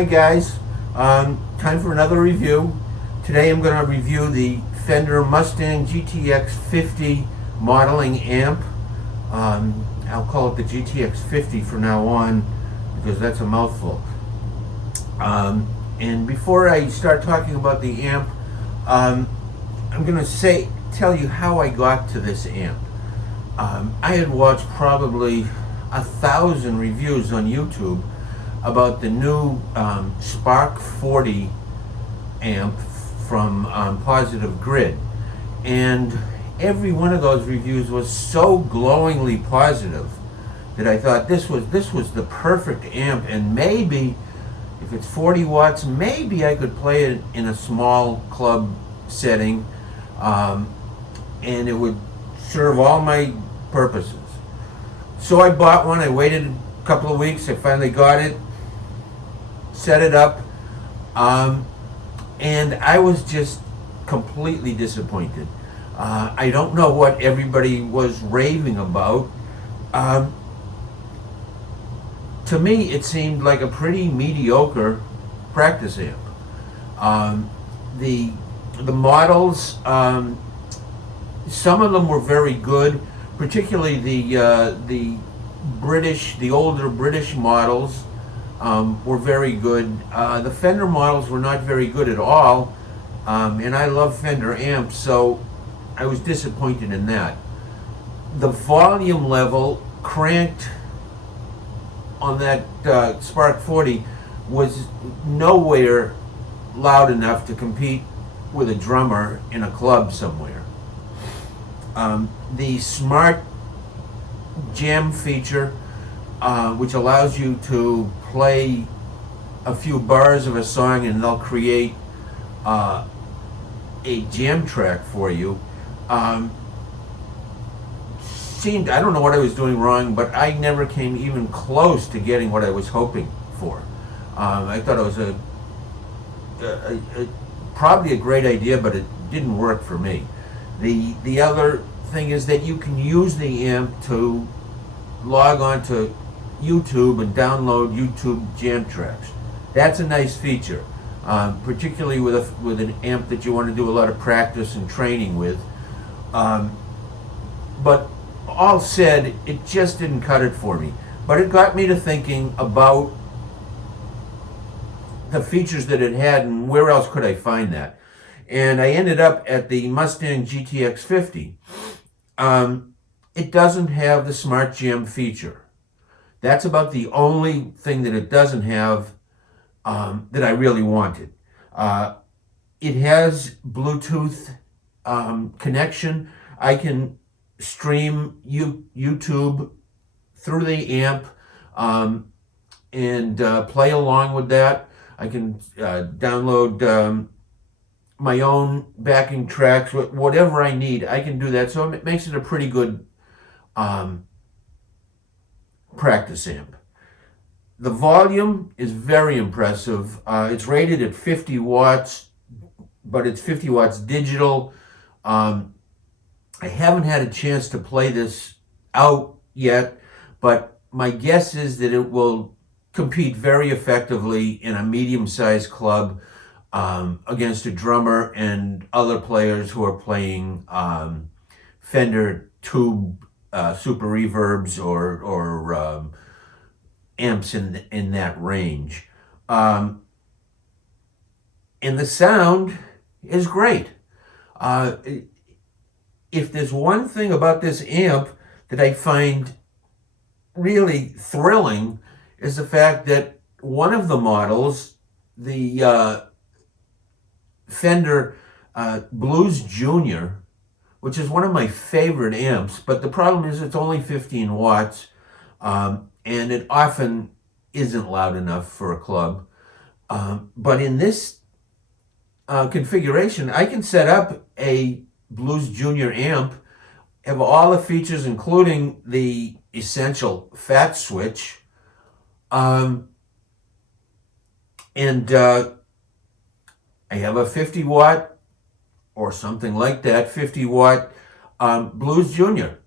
Hi guys, time for another review. Today I'm going to review the Fender Mustang GTX50 modeling amp. I'll call it the GTX50 from now on because that's a mouthful. And before I start talking about the amp, I'm going to tell you how I got to this amp. I had watched probably 1,000 reviews on YouTube about the new Spark 40 amp from Positive Grid, and every one of those reviews was so glowingly positive that I thought this was the perfect amp, and maybe if it's 40 watts, maybe I could play it in a small club setting, and it would serve all my purposes. So I bought one. I waited a couple of weeks. I finally got it, set it up, and I was just completely disappointed. I don't know what everybody was raving about. To me, it seemed like a pretty mediocre practice amp. The models, some of them were very good, particularly the older British models. Were very good. The Fender models were not very good at all, and I love Fender amps, so I was disappointed in that. The volume level cranked on that Spark 40 was nowhere loud enough to compete with a drummer in a club somewhere. The Smart Jam feature, which allows you to play a few bars of a song and they'll create a jam track for you. I don't know what I was doing wrong, but I never came even close to getting what I was hoping for. I thought it was probably a great idea, but it didn't work for me. The other thing is that you can use the amp to log on to YouTube and download YouTube jam tracks. That's a nice feature, particularly with an amp that you want to do a lot of practice and training with. But all said, it just didn't cut it for me. But it got me to thinking about the features that it had and where else could I find that. And I ended up at the Mustang GTX50. It doesn't have the Smart Jam feature. That's about the only thing that it doesn't have that I really wanted. It has Bluetooth connection. I can stream YouTube through the amp and play along with that. I can download my own backing tracks, whatever I need. I can do that. So it makes it a pretty good practice amp. The volume is very impressive. It's rated at 50 watts, but it's 50 watts digital. I haven't had a chance to play this out yet, but my guess is that it will compete very effectively in a medium-sized club against a drummer and other players who are playing Fender tube super reverbs or amps in that range. And the sound is great. If there's one thing about this amp that I find really thrilling is the fact that one of the models, the Fender Blues Junior, which is one of my favorite amps, but the problem is it's only 15 watts, and it often isn't loud enough for a club. But in this configuration, I can set up a Blues Junior amp, have all the features, including the essential fat switch, and I have a 50 watt or something like that, 50 watt Blues Junior.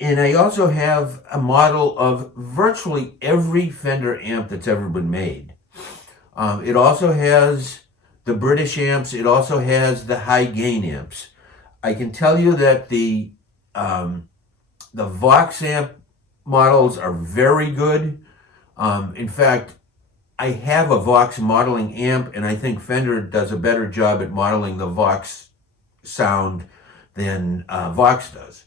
And I also have a model of virtually every Fender amp that's ever been made. It also has the British amps. It also has the high gain amps. I can tell you that the Vox amp models are very good. In fact, I have a Vox modeling amp, and I think Fender does a better job at modeling the Vox sound than Vox does.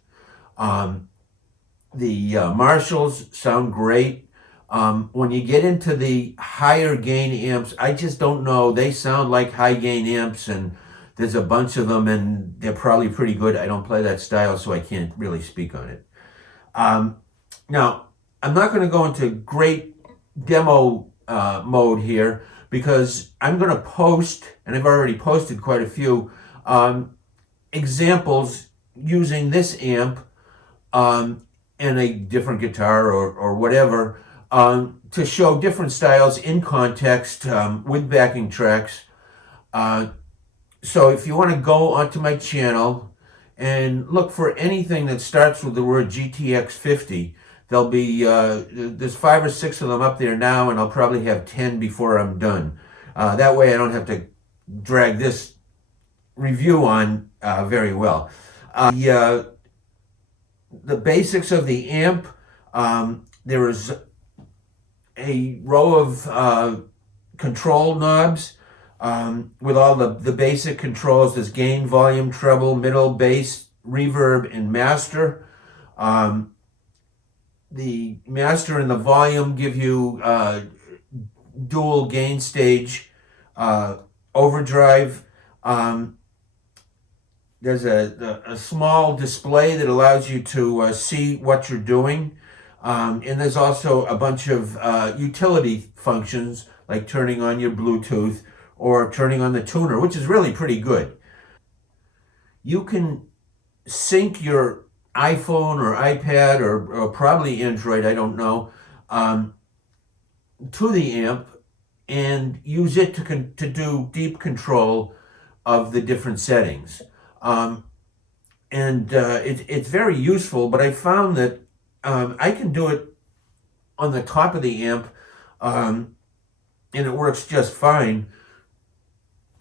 The Marshalls sound great. When you get into the higher gain amps, I just don't know. They sound like high gain amps, and there's a bunch of them, and they're probably pretty good. I don't play that style, so I can't really speak on it. Now, I'm not going to go into great demo mode here because I'm going to post, and I've already posted quite a few examples using this amp and a different guitar or whatever to show different styles in context with backing tracks. So if you want to go onto my channel and look for anything that starts with the word GTX50, there'll be, there's 5 or 6 of them up there now, and I'll probably have 10 before I'm done. That way I don't have to drag this review on very well. The basics of the amp, there is a row of control knobs with all the basic controls. There's gain, volume, treble, middle, bass, reverb, and master. The master and the volume give you dual gain stage overdrive. There's a small display that allows you to see what you're doing. And there's also a bunch of utility functions like turning on your Bluetooth or turning on the tuner, which is really pretty good. You can sync your iPhone or iPad or probably Android, I don't know, to the amp and use it to do deep control of the different settings. It's very useful, but I found that I can do it on the top of the amp, and it works just fine.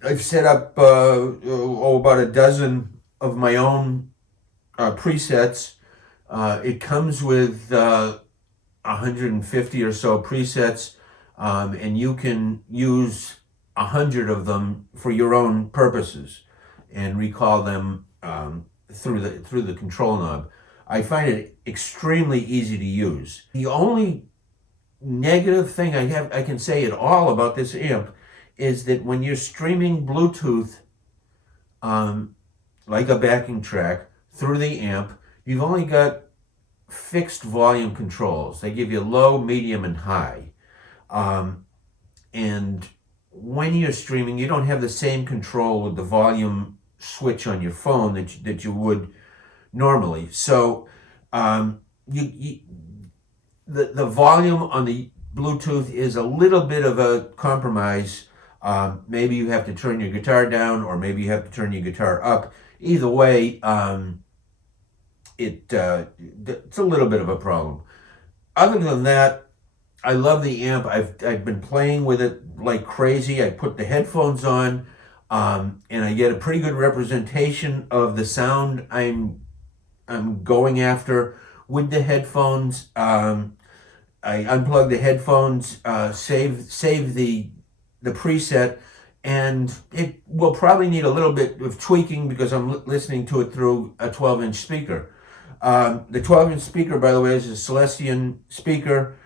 I've set up about a dozen of my own presets. It comes with 150 or so presets, and you can use 100 of them for your own purposes and recall them through the control knob. I find it extremely easy to use. The only negative thing I can say at all about this amp is that when you're streaming Bluetooth, like a backing track, through the amp, you've only got fixed volume controls. They give you low, medium, and high. And when you're streaming, you don't have the same control with the volume switch on your phone that you would normally. So the volume on the Bluetooth is a little bit of a compromise. Maybe you have to turn your guitar down, or maybe you have to turn your guitar up. Either way, it's a little bit of a problem. Other than that, I love the amp. I've been playing with it like crazy. I put the headphones on, and I get a pretty good representation of the sound I'm going after with the headphones. I unplug the headphones, save the preset, and it will probably need a little bit of tweaking because I'm listening to it through a 12-inch speaker. The 12-inch speaker, by the way, is a Celestion speaker.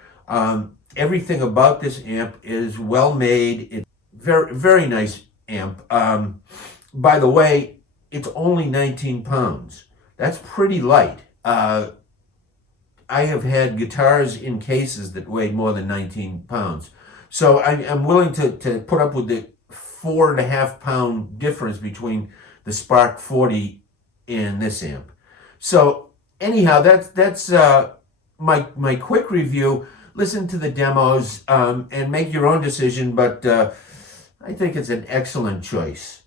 Everything about this amp is well made. It's very, very nice amp. By the way, it's only 19 pounds. That's pretty light. I have had guitars in cases that weighed more than 19 pounds. So I'm willing to put up with the 4.5 pound difference between the Spark 40 and this amp. So anyhow, that's my quick review. Listen to the demos and make your own decision, but I think it's an excellent choice.